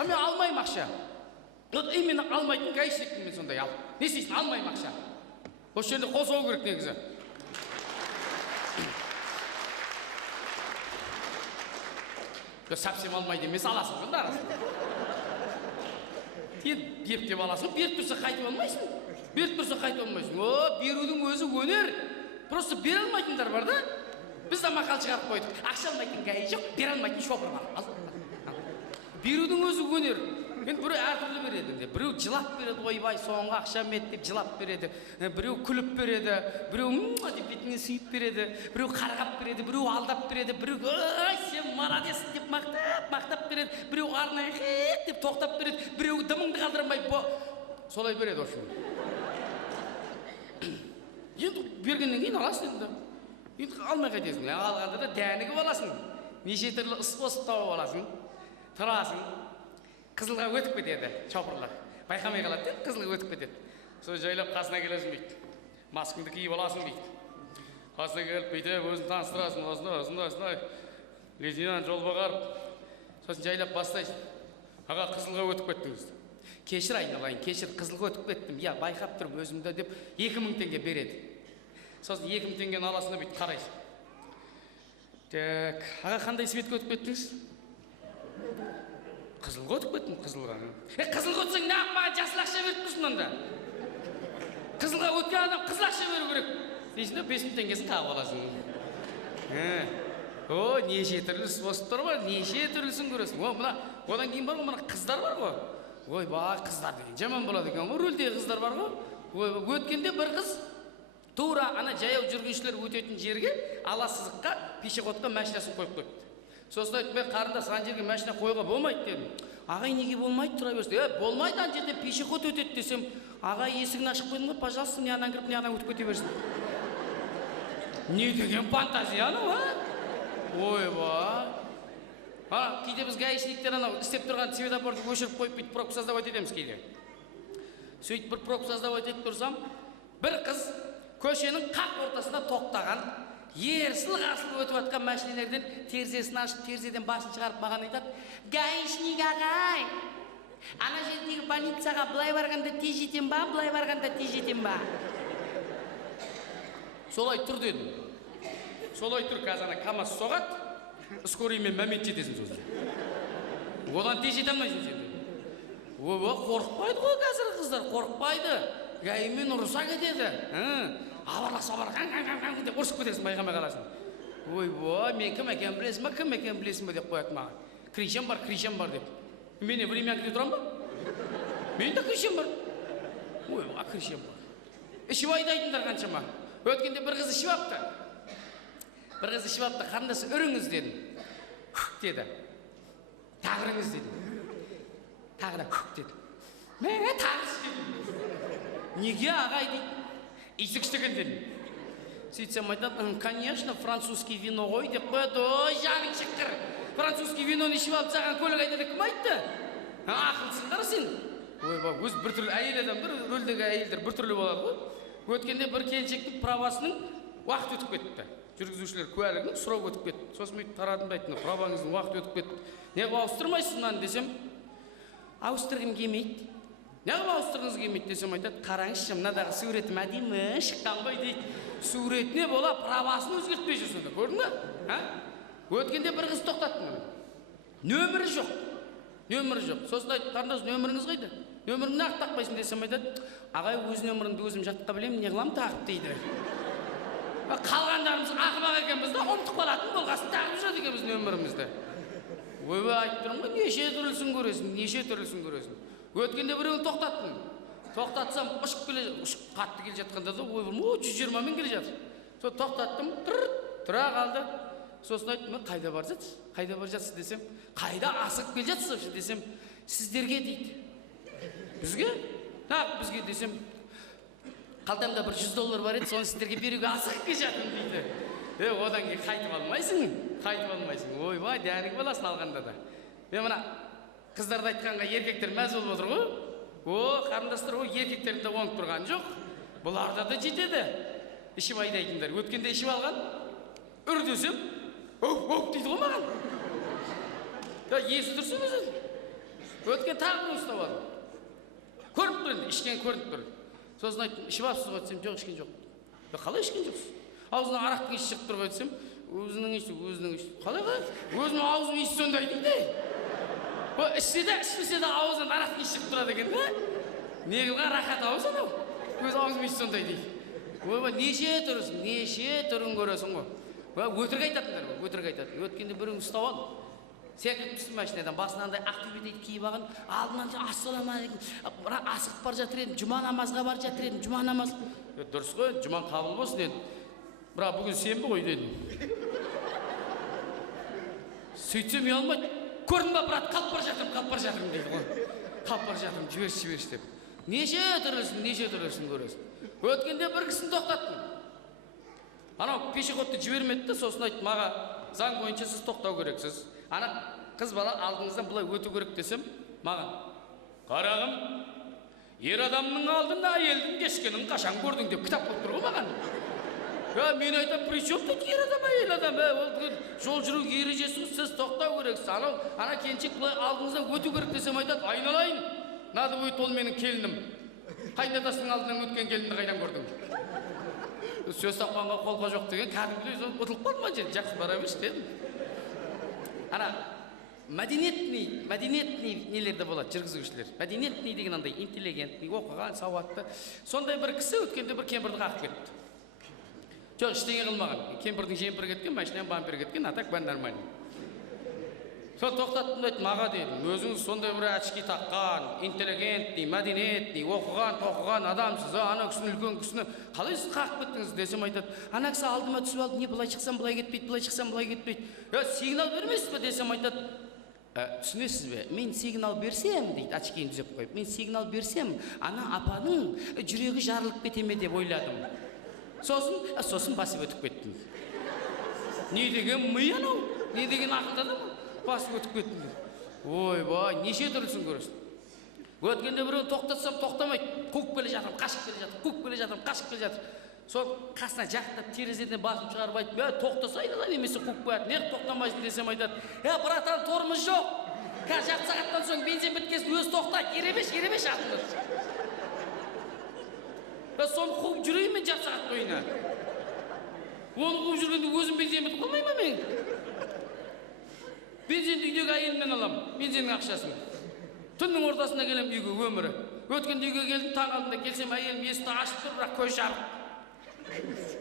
Мен алмаймын ақша. Вот именно алмайтын гаишникпін мен сондай ал. Не істейсің, алмаймын ақша. Осы жерде қол соғу керек негізі. Совсем алмайды емес, аласың сонда арасында. Беріп деп аласың, беріп тұрса қайтып алмайсың. Беріп тұрса қайтып алмайсың. Берудің өзі өнер. Просто бере алмайтындар бар да. Біз де мақал шығарып қойдық. Ақша алмайтын гаи жоқ, бере алмайтын шопыр бар. Берудің өзі өнер. Енді біреу әртүрлі береді. Біреу жылап береді, ойбай, соңғы ақша мет деп жылап береді. Біреу күліп береді, біреу деп бетіне сүйіп береді, біреу қарғап береді, біреу алдап береді, біреу сен молодецсің деп мақтап береді, біреу арнайы деп тоқтап береді, біреу дымыңды қалдырмай солай береді осы. Енді бергеннен кейін аласың енді. Енді алмай қайтесің. Алғанда да дәнігіп аласың. Неше түрлі способ тауып аласың. Тұрасың. Қызылға өтіп кетеді, шопырлар. Байқамай қалады деп, қызылға өтіп кетеді. Сол жайлап қасына келесің дейді. Маскыңды киіп аласың дейді. Қасына келіп бүйтіп өзін таныстырасың, осындай. Лейтенант Жолбағаров. Сосын жайлап бастайсың. Аға, қызылға өтіп кеттіңіз. Кешір айналайын, кешір, қызылға өтіп кеттім. Я, байқап тұрып өзімді деп 2000 теңге береді. Сосын 2000 теңгені аласың да бүйтіп қарайсың. Так, аға, қандай светке өтіп кеттіңіз? Қызылға өтіп кеттім, қызылға. Қызылға өтсең, не маған жасыл ақша беріп тұрсың онда? Қызылға өткен адам қызыл ақша беру керек. Дейсің де 5000 теңгесін тауып аласың. Неше түрлі способтар бар, неше түрлісін көресің. Одан кейін бар ғой, мына қыздар бар ғой. Ойбай, қыздар деген жаман болады екен. Рөлдегі қыздар бар ғой. Өткенде бір қыз тура ана жаяу жүргіншілер өтетін жерге ала сызыққа пешеходқа машинасын қойып қойыпты. Сосын айтып, мен қарындас, ана жерге машина қоюға болмайды дедім. Ағай, неге болмайды, тұра берсін. Болмайды, ана жерде пешеход өтеді десем, ағай, есігін ашып қойдың ғой, пожалуйста, не анадан кіріп, не анадан өтіп кете берсін. Не деген фантазияны, ойба. Кейде біз гаишниктер анау істеп тұрған светофорды өшіріп қойып бүйтіп пробка создавать етеміз кейде. Сөйтіп бір пробка создавать етіп тұрсам, бір қыз көшенің қақ ортасында тоқтаған, ерсіл-қарсыл өтіп жатқан машинелерден терезесін ашып, терезеден басын шығарып маған айтады: гаишник ағай, ана жердегі больницаға былай барғанда тез жетем ба, былай барғанда тез жетем ба? Солай тұр дедім. Солай тұр, қазір ана КамАЗ соғады, скорыймен мәмет жетесің сосын. Одан тез жете алмайсың сен. Қорықпайды ғой қазір қыздар, қорықпайды. Гаимен ұрыса кетеді. Абарласа абар, деп ұрысып кетесің, байқамай қаласың. Ойбай, мен кім екен білесің ба, кім екен білесің ба деп қояды маған. Кришем бар деп. Мен не времянкіде тұрам ба? Мен де кришем бар. Ойбай, кришем бар. Ішіп айдайтындар қаншама. Өткенде бір қыз ішіп апты. Қарындасы үріңіз дедім. Деді. Тағырыңыз дедім. Тағына деді. Мен тағыз дедім. Неге ағай дейді? Исік іштеген дедім. Сөйтсем айтады, конечно, французский вино ғой деп қойды. Ой, жаның шыққыр. Французский виноны ішіп алып саған көлік айтады, кім айтты? Ақылсыңдар сен. Ойбай, өз бір түрлі әйел адамдар, рөлдегі әйелдер бір түрлі болады ғой. Өткенде бір келіншектің правасының уақыт өтіп кетті. Жүргізушілер куәлігінің сұрау өтіп кетті. Сосын мен тарадым да айттым, праваңыздың уақыт өтіп кетті. Неғып ауыстырмайсыз мынаны десем, ауыстырғым келмейді. Неғып ауыстырғыңыз келмейді десем, айтады, қараңызшы, мынадағы суретім әдемі шыққан ғой дейді. Суретіне бола правасын өзгертпей жүрсің де, көрдің бе? Өткенде бір қыз тоқтаттым. Нөмірі жоқ. Сосын айтты, қарындас, нөміріңіз қайда? Нөміріңді ақ тақпайсың десем, айтады, ағай, өз нөміріңді өзім жатқа білемін, не қылам тағып дейді. Қалғандарымыз ақымақ екенбіз да, ұмытып қалатын болғасын тағып жүреді екенбіз нөмірімізді. Ойбай, айтып тұрмын ғой, неше түрлісін көресің. Өткенде біреуін тоқтаттым. Тоқтатсам, ұшып қатты келе жатқанда да, ойбай, 120-мен келе жатыр. Сол тоқтаттым, тұра қалды. Сосын айттым, қайда бар жатсыз десем, қайда асығып келе жатсыз десем, сіздерге дейді. Бізге? Бізге десем, қалтамда бір $100 бар еді, соны сіздерге беруге асығып келе жатырмын дейді. Одан кейін қайтып алмайсың. Ойбай, дәнік боласың алғанда да. Мен мына қыздарды айтқанға еркектер мәз болып отыр ғой. Қарындастар ғой, еркектерді де оңып тұрған жоқ. Бұларда да жетеді. Ішіп айдайтындар. Өткенде ішіп алған, үр десем, өп дейді ғой маған. Есі тұрсын өзі. өткен тағы біреу ұстап алды. Көрініп тұр енді, ішкен көрініп тұр. Сосын айттым, ішіп алыпсыз ғой десем, жоқ ішкен жоқ. Қалай ішкен жоқсыз? Аузынан арақтың иісі шығып тұр ғой десем, өзінің иісі. Қалай? Өзінің аузының иісі сондай дейді. Ішсе де, ішпесе де аузынан арақтың иісі шығып тұрады екен де. Неғылған рахат ауыз анау. Өз аузының иісі сондай дейді. Ойбай, неше түрін көресің ғой. Өтірік айтатындар. Өткенде біреуін ұстап алды. Секіріп түсті машинадан, басынандай ақтөбедей киіп алған, алдынан ассалаумағалейкум, асығып бар жатыр едім, жұма намазға бар жатыр едім, жұма намаз. Дұрыс қой, жұмаң қабыл болсын дедім. Бірақ бүгін сенбі ғой дедім. Сөйтсем ұялмайды. Көрдің ба, брат, қалып бар жатырмын дейді ғой. Қалып бар жатырмын, жіберші деп. Неше түрлісін көресің. Өткенде бір кісіні тоқтаттым. Анау пешеходты жібермеді де, сосын айтты, маға заң бойынша сіз тоқтау керексіз. Ана қыз бала алдыңыздан бұлай өту керек десем, маған, қарағым, ер адамның алдында әйелдің кешкенін қашан көрдің деп кітап қойып тұр ғой маған. Мен айтам, при чем тут ер адам, әйел адам? Жол жүру ережесі, сіз тоқтау керексіз. Ана келіншек бұлай алдыңыздан өту керек десем айтады, айналайын. Нады өйт, ол менің келінім. Қайнатасының алдынан өткен келінді қайдан көрдің? Сөз тапқанға қолға жоқ деген кәдімгідей ұтылып қалды ма жер, жақсы бара берші дедім. Ана мәдениетный нелерде болады, жүргізушілер. Мәдениетный деген андай интеллигентный, оқыған, сауатты. Сондай бір кісі өткенде бір кемпірді қағып кетті. Жоқ, ештеңе қылмаған. Кемпірдің жемпірі кеткен, машинадан бампер кеткен, а так бәрі нормальный. Сол тоқтаттым да айттым, аға дедім, өзіңіз сондай бір очки таққан, интеллигентный, мәдениетный, оқыған адамсыз, ана кісіні үлкен кісіні қалай сіз қағып кеттіңіз десем айтады, ана кісі алдыма түсіп алды, не былай шықсам былай кетпейді. Сигнал бермейсіз бе десем айтады, түсінесіз бе, мен сигнал берсем дейді, очкиін түзеп қойып, мен сигнал берсем, ана апаның жүрегі жарылып кете ме деп ойладым. Сосын басып өтіп кеттім. Не деген ми анау, не деген ақылды адам? Басып өтіп кеттім. Ойбай, неше түрлісін көресің. Өткенде біреуін тоқтатсам тоқтамайды. Қуып келе жатырмын, қашып келе жатыр. Сол қасына жақтап терезеден басып шығарып айтып, тоқтаса айналайын, немесе қуып қояды. Неғып тоқтамайсың десем айтады, братан, тормоз жоқ. Қазір жарты сағаттан соң бензин біткесін өзі тоқтайды. Еребеш атыңыз. Соны қуып жүрейін мен жарты сағат бойына. Оны қуып жүргенде өзім бензин бітіп қалмай ма мен? Бензинді үйдегі әйелімнен алам, бензиннің ақшасын. Түннің ортасында келем үйге өмірі. Өткенде үйге келдім, таң алдында келсем, әйелім есікті ашып тұр, бірақ көз жабық.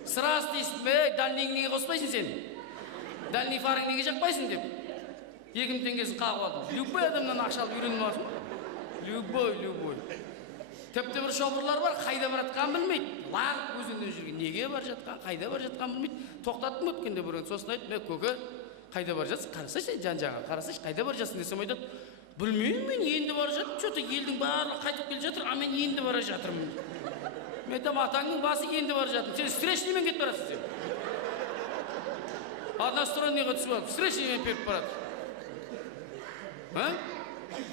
Сразу дейсің, дальныйың неге қоспайсың сен? Дальный фарың неге жақпайсың деп. 2000 теңгесін қағып алдым. Любой адамнан ақша алып үйреніп аласың. Любой. Тіпті бір шоферлар бар, қайда баратқанын білмейді. Лағып өзінен жүрген, неге бар жатқан, қайда бар жатқанын білмейді. Тоқтаттым өткенде біреуін, сосын айтты, көке, қайда бар жатсың? Қарасайшы жан-жаға, қарасайшы, қайда бар жатсың десем айтады. Білмеймін, мен енді бара жатырмын, что-то елдің барлығы қайтып келе жатыр, а мен енді бара жатырмын. Мен айтам, атаңның басы енді бара жатырмын. Сен встречныймен кетіп барасың сен. Одностороннийға түсіп алып, встречныймен періп барады.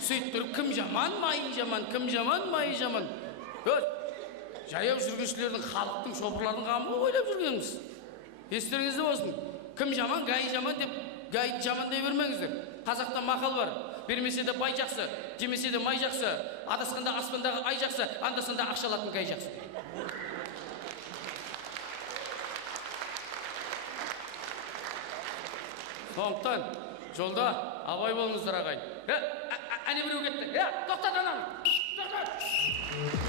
Сөйтіп тұрып, кім жаман, майы жаман. Жаяу жүргіншілердің, халықтың, шоферлардың қамын ойлап жүргеніміз. Естеріңізде болсын. Кім жаман, гай жаман деп, гайды жамандай бермеңіздер. Қазақта мақал бар. Бермесе де бай жақсы, жемесе де май жақсы, адасқанда аспандағы ай жақсы, андасында ақша алатын гай жақсы. Сондықтан жолда абай болыңыздар ағайын. Әне біреу кетті. Тоқтат ананы. Тоқтат.